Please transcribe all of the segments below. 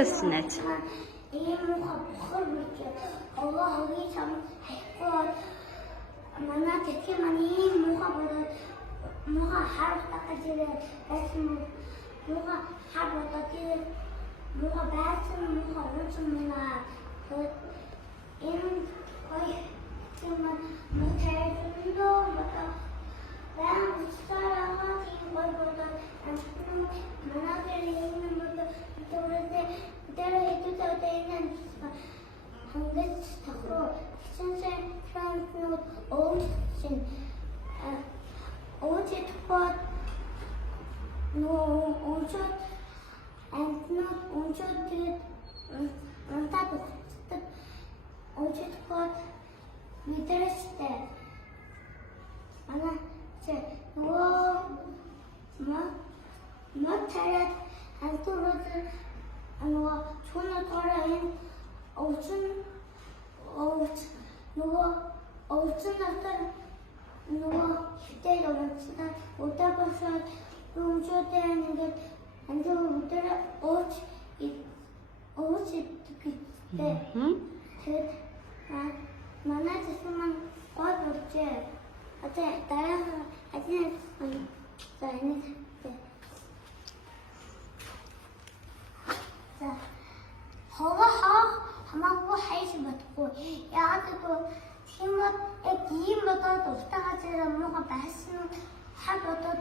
гэгээсэн найз. Ийм муха бохор гэж овоо хогийн сам хайхгүй манай тэтгэн маань ийм муха бодоод муха харах гэж байсан муха хар бодоод муха байсан муха унсан маа энэ ой тийм муха бата баан сараа тийм бодоод манай ийм бодоод There is a day hundreds of sunset from not ocean. Ocean pot no ocean and not ocean on top of the ocean pot with the step. Anna said, not tired and to water. нөгөө чүнэ тоороо энэ овцон нөгөө овцон дотор нөгөө хитээ явуулсан удаа босоод өмчөөдөө ингээд андруу өдөр ууч гэдэг. Тэгээд манай зөвхөн маань гол болжээ. Одоо дараа ажил зайнах. Ховоо хамаагүй хайш бодохгүй. Яагаад гэвэл тийм яг ийм бодоод уртаа газар мууга байсан хаа бодоод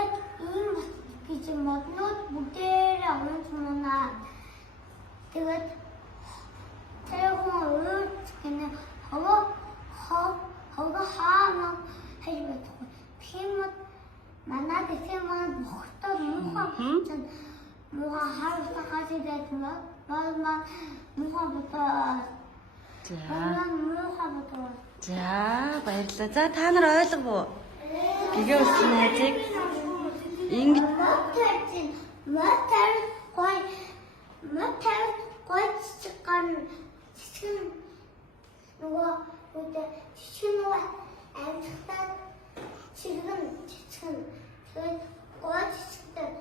яг ийм гэж моднууд бүгдээрээ онц мунаа. Тэгээд тэрхүү ууч гэнэ ховоо хаана хайш бодохгүй. Тийм манай гэх юм бохтой мууга муха харах гэж байсан маа муха бодоо. За баярлалаа. За та нар ойлгов уу? Гэгээ өссөн найзыг ингэж матер гой чигэн нөгөө үдэ чигэн амттай чигэн тэгээд гой чигэн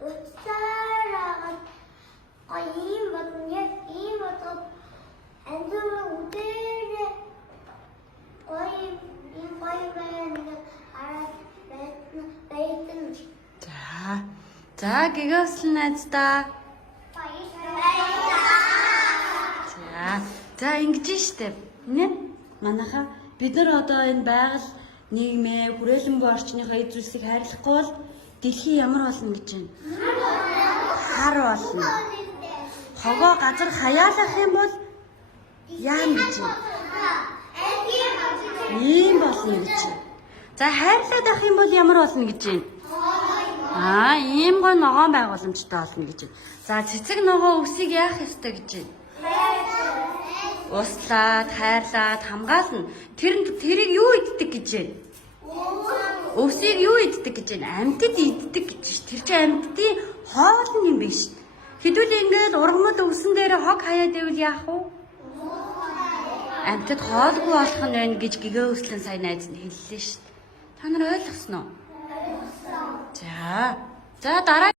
уцаараа ийм бодно яг ийм бодоод андуу үдээ ийм байна хараад байтан. За гэгээсэн найздаа. За ингэж штэ. Нэ? Манайха бид нар одоо энэ байгаль нийгмээ хүрээлэнгүй орчныхаа эд зүйлсийг хайрлахгүй бол дэлхий ямар болно гэж байна? Хар болно. Хогоо газар хаяалах юм бол яам гэж байна? Ийм болно гэж байна. За хайрлаад ах юм бол ямар болно гэж байна? Ийм гой ногоон байгууламжтай болно гэж байна. За цэцэг ногоо үсийг яах ёстой гэж байна? Услаад, хайрлаад, хамгаална. Тэрийг юу иддэг гэж байна? Өвсийг юу иддэг гэж байна? Амьтад иддэг гэж байна. Тэр чинь амьтдын хоол юм биш. Хэдүүл ингээд ургамал өвсөн дээр хог хаяад ивэл яах вэ? Амьтад хоолгүй болох нь байна гэж гэгээ өслөн сайн найз нь хэллээ шүү дээ. Та нар ойлгосноо? За дараа